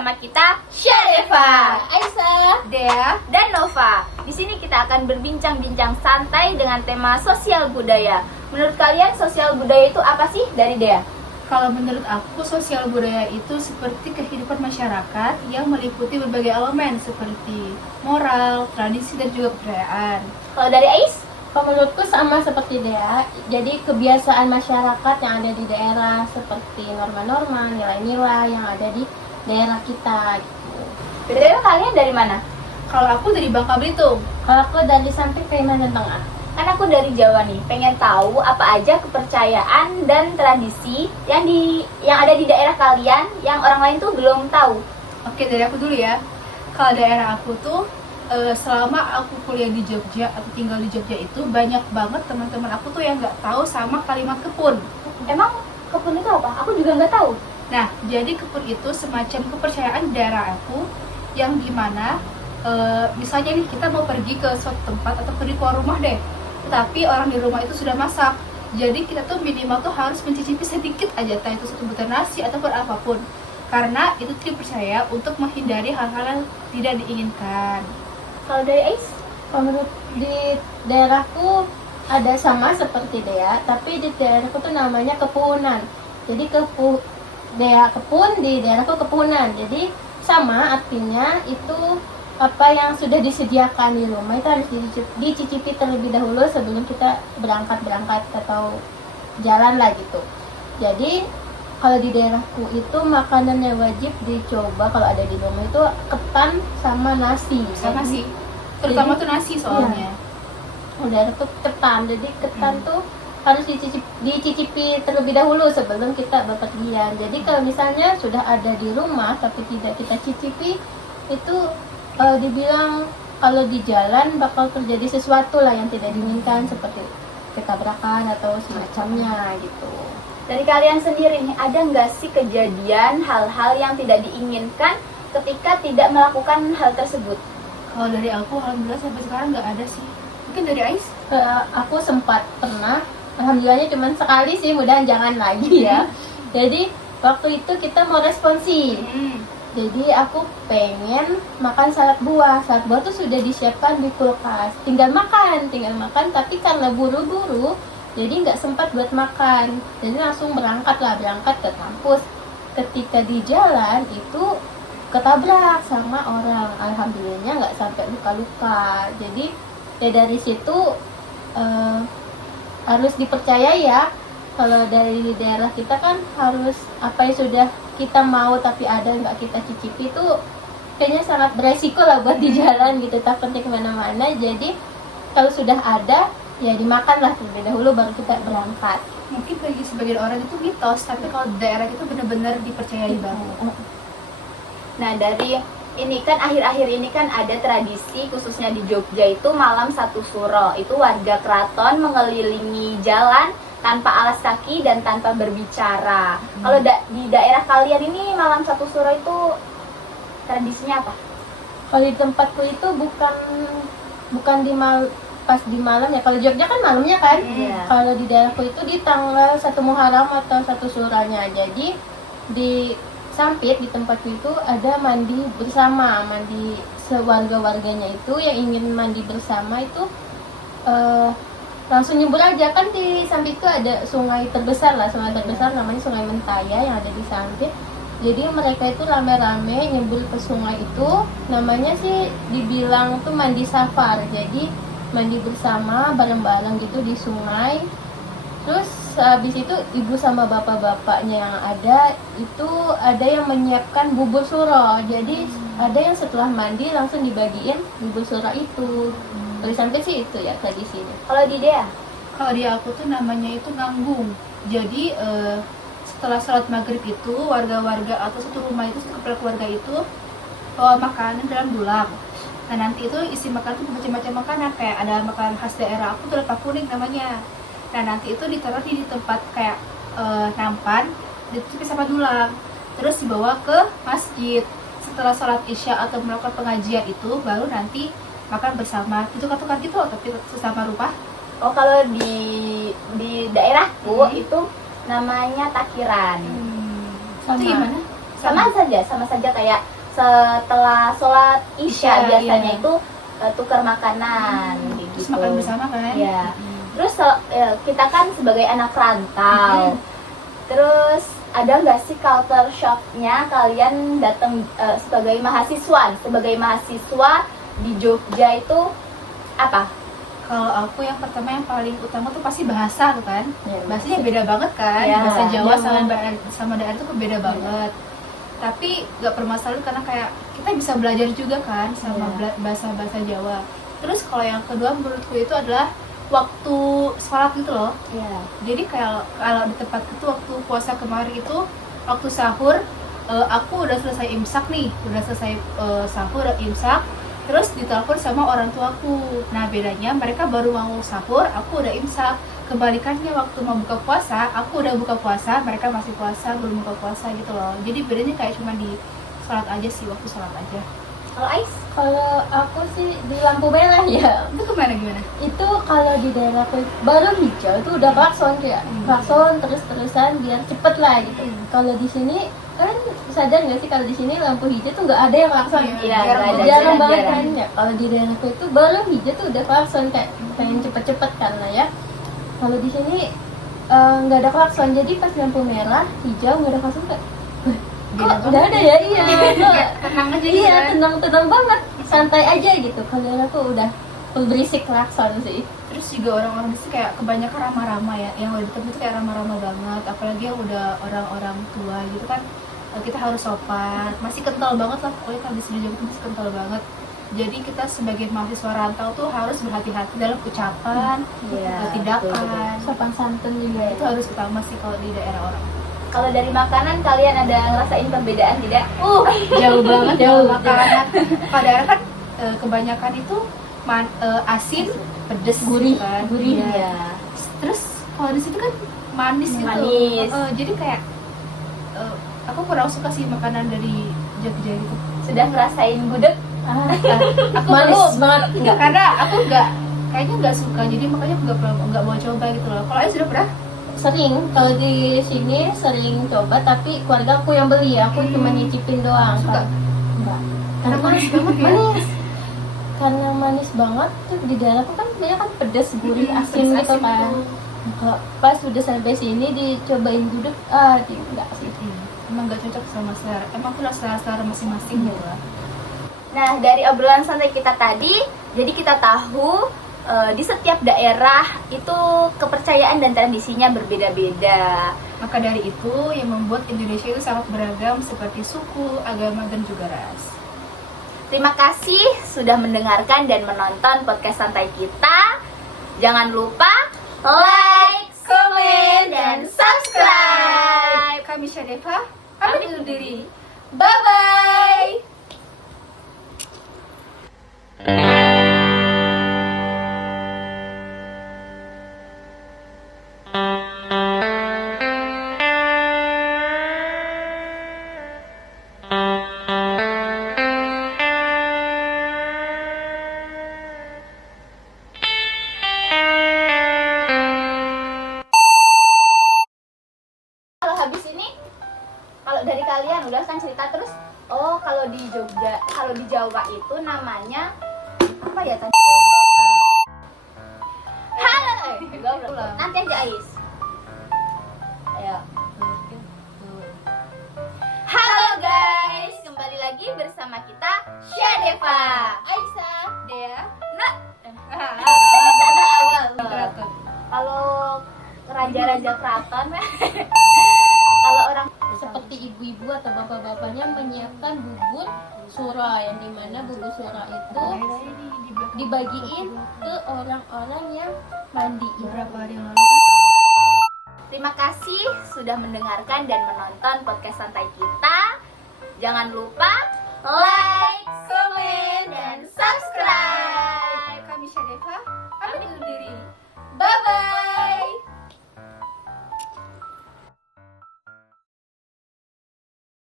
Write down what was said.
bersama kita Syarifah, Aisyah, Dea, dan Nova. Di sini kita akan berbincang-bincang santai dengan tema sosial budaya. Menurut kalian sosial budaya itu apa sih dari Dea? kalau menurut aku sosial budaya itu seperti kehidupan masyarakat yang meliputi berbagai elemen seperti moral, tradisi, dan juga kepercayaan. Kalau dari Ais? Kalau menurutku sama seperti Dea, jadi kebiasaan masyarakat yang ada di daerah seperti norma-norma, nilai-nilai yang ada di daerah kita gitu. BTW kalian dari mana? Kalau aku dari Bangka Belitung. Kalau aku dari samping Kalimantan Tengah. Kan aku dari Jawa nih, pengen tahu apa aja kepercayaan dan tradisi yang ada di daerah kalian yang orang lain tuh belum tahu. Oke, dari aku dulu ya. Kalau daerah aku tuh selama aku kuliah di Jogja, aku tinggal di Jogja itu banyak banget teman-teman aku tuh yang nggak tahu sama kalimat kepun. Emang kebun itu apa? Aku juga nggak tahu. Nah, jadi kepun itu semacam kepercayaan di daerah aku yang dimana misalnya nih kita mau pergi ke suatu tempat atau pergi keluar rumah deh, tetapi orang di rumah itu sudah masak. Jadi kita tuh minimal tuh harus mencicipi sedikit aja, entah itu satu butir nasi ataupun apapun, karena itu dipercaya untuk menghindari hal-hal yang tidak diinginkan. Kalau dari Ais? Kalau menurut di daerahku ada sama seperti Dea, tapi di daerahku tuh namanya kepunan. Jadi kepun di daerahku kepunan. Jadi sama artinya itu apa yang sudah disediakan di rumah itu harus dicicipi terlebih dahulu sebelum kita berangkat atau jalan lah gitu. Jadi kalau di daerahku itu makanan yang wajib dicoba kalau ada di rumah itu ketan sama nasi. Sama Jadi- sih, terutama tuh nasi soalnya. Udah itu ketan, jadi ketan tuh harus dicicipi terlebih dahulu sebelum kita bepergian. Jadi kalau misalnya sudah ada di rumah tapi tidak kita cicipi, itu dibilang kalau di jalan bakal terjadi sesuatu lah yang tidak diinginkan seperti ketabrakan atau semacamnya gitu. Dari kalian sendiri nih, ada nggak sih kejadian hal-hal yang tidak diinginkan ketika tidak melakukan hal tersebut? Kalau dari aku, alhamdulillah sampai sekarang nggak ada sih. Mungkin dari Ais? Aku sempat pernah, alhamdulillahnya cuma sekali sih, mudahan jangan lagi ya. Jadi waktu itu kita mau responsif. Jadi aku pengen makan salad buah. Salad buah tuh sudah disiapkan di kulkas. Tinggal makan. Tapi karena buru-buru, jadi nggak sempat buat makan. Jadi langsung berangkat ke kampus. Ketika di jalan itu ketabrak sama orang. Alhamdulillahnya nggak sampai luka-luka. Jadi ya dari situ harus dipercaya ya. Kalau dari daerah kita kan harus apa yang sudah kita mau tapi ada nggak kita cicipi itu kayaknya sangat beresiko lah buat di jalan gitu, takutnya kemana-mana. Jadi kalau sudah ada ya dimakanlah terlebih dahulu baru kita berangkat. Mungkin bagi sebagian orang itu mitos, tapi kalau di daerah itu benar-benar dipercayai banget. Nah, dari ini kan akhir-akhir ini kan ada tradisi khususnya di Jogja itu malam satu suro. Itu warga keraton mengelilingi jalan tanpa alas kaki dan tanpa berbicara. Kalau di daerah kalian ini malam satu suro itu tradisinya apa? Kalau di tempatku itu bukan pas di malam ya. Kalau Jogja kan malamnya kan. Iya. Kalau di daerahku itu di tanggal 1 Muharram atau 1 Suranya. Jadi di Sampit di tempatku itu ada mandi bersama, mandi sewarga-warganya itu yang ingin mandi bersama itu langsung nyebur aja. Kan di Sampit itu ada sungai terbesar namanya Sungai Mentaya yang ada di Sampit. Jadi mereka itu rame-rame nyebur ke sungai itu, namanya sih dibilang tuh mandi safar. Jadi mandi bersama bareng-bareng gitu di sungai. Terus habis itu ibu sama bapak-bapaknya yang ada itu ada yang menyiapkan bubur suro. Jadi ada yang setelah mandi langsung dibagiin bubur suro itu. Dari sampai sih itu ya tradisinya. Kalau di Dea? Kalau di aku tuh namanya itu nganggung. Jadi setelah sholat maghrib itu warga-warga atau satu rumah itu, satu kepala keluarga itu bawa makanan dalam dulang. Nah nanti itu isi makanan itu macam-macam makanan, kayak ada makanan khas daerah aku tuh lepak kuning namanya. Nah nanti itu ditaruh di tempat kayak nampan, ditutupi sama dulang, terus dibawa ke masjid. Setelah sholat isya atau melakukan pengajian itu baru nanti makan bersama, tukar-tukar gitu tapi sesama rumah. Oh, kalau di daerahku itu namanya takiran. Itu gimana? sama saja kayak setelah sholat isya Isya, biasanya iya. itu tukar makanan kayak Terus gitu. makan bersama kan? Iya. Terus kita kan sebagai anak rantau, terus ada nggak sih culture shocknya kalian datang sebagai mahasiswa di Jogja itu apa? Kalau aku yang pertama yang paling utama tuh pasti bahasa tuh kan. Ya, Bahasanya beda banget kan. Iya, Bahasa Jawa iya. sama daerah tuh beda banget. Tapi gak permasalahan karena kayak kita bisa belajar juga kan sama Iya. bahasa-bahasa Jawa. Terus kalau yang kedua menurutku itu adalah waktu sholat gitu loh. Iya. Jadi kalau di tempat itu waktu puasa kemarin itu waktu sahur aku udah selesai imsak nih, udah selesai sahur imsak, terus ditelepon sama orang tuaku. Nah bedanya mereka baru mau sahur, aku udah imsak. Kebalikannya waktu mau buka puasa, aku udah buka puasa, mereka masih puasa, belum buka puasa gitu loh. Jadi bedanya kayak cuma di sholat aja sih, waktu sholat aja. Kalau Ais? Kalau aku sih di lampu merah ya. Itu gimana? Itu kalau di daerahku baru hijau itu udah klakson kayak klakson terus-terusan biar cepet lah gitu. Kalau di sini kan sadar nggak sih kalau di sini lampu hijau tuh nggak ada yang klakson. Iya, nggak ada, Jarang banget jarang. kan ya. Kalau di daerahku itu baru hijau tuh udah klakson kayak pengen cepet-cepet karena ya. Kalau di sini nggak ada klakson, jadi pas lampu merah hijau nggak ada klakson kayak kok nggak ada ya, iya Tenang aja iya kan? tenang banget, santai aja gitu. Kalau aku udah full berisik klakson sih. Terus juga orang-orang di sini kayak kebanyakan ramah-ramah ya, yang udah deket itu kayak ramah-ramah banget, apalagi yang udah orang-orang tua gitu kan, kita harus sopan, masih kental banget lah pokoknya kalau di sini juga masih kental banget. Jadi kita sebagai mahasiswa rantau tuh harus berhati-hati dalam ucapan, Iya. tindakan, Sopan santun juga itu harus utama sih kalau di daerah orang. Kalau dari makanan kalian ada ngerasain perbedaan tidak? Jauh banget Jauh, jauh makanan. Kalau daerah kan kebanyakan itu asin, pedes Gurih, gitu kan. gurih. Iya. Iya. Terus kalau di situ kan manis gitu. Manis. Jadi kayak aku kurang suka sih makanan dari Jogja gitu. Sudah ngerasain gudeg? Aku manis belum, banget enggak. karena aku kayaknya nggak suka, jadi makanya aku nggak mau coba gitu loh. Kalau Ayu sudah pernah? Sering kalau di sini sering coba, tapi keluarga aku yang beli, aku cuma nyicipin doang. Suka? Enggak. Karena manis banget ya? Manis. Karena manis banget tuh di daerah aku kan banyak kan pedas, gurih, asin pedas, gitu asin kan. tuh. Kalau pas udah sampai sini dicobain gudeg, enggak sih. Emang nggak cocok sama selera. Emang punya selera masing-masing gitu lah. Nah, dari obrolan santai kita tadi, jadi kita tahu di setiap daerah itu kepercayaan dan tradisinya berbeda-beda. Maka dari itu yang membuat Indonesia itu sangat beragam seperti suku, agama, dan juga ras. Terima kasih sudah mendengarkan dan menonton podcast santai kita. Jangan lupa like, komen, dan subscribe. Kami Syadeva, pamit undur diri. Bye-bye. Kalau habis ini, kalau dari kalian udah kan cerita terus, oh kalau di Jogja, kalau di Jawa itu namanya apa ya tadi? Halo, nanti aja Ais. Ayo. Halo guys, kembali lagi bersama kita Syadeva, Aisyah, Dea, Nah. Kalau raja-raja keraton, kalau orang Seperti ibu-ibu atau bapak-bapaknya menyiapkan bubur sura, yang dimana bubur sura itu dibagiin ke orang-orang yang mandi. Beberapa hari yang lalu. terima kasih sudah mendengarkan dan menonton podcast santai kita. Jangan lupa like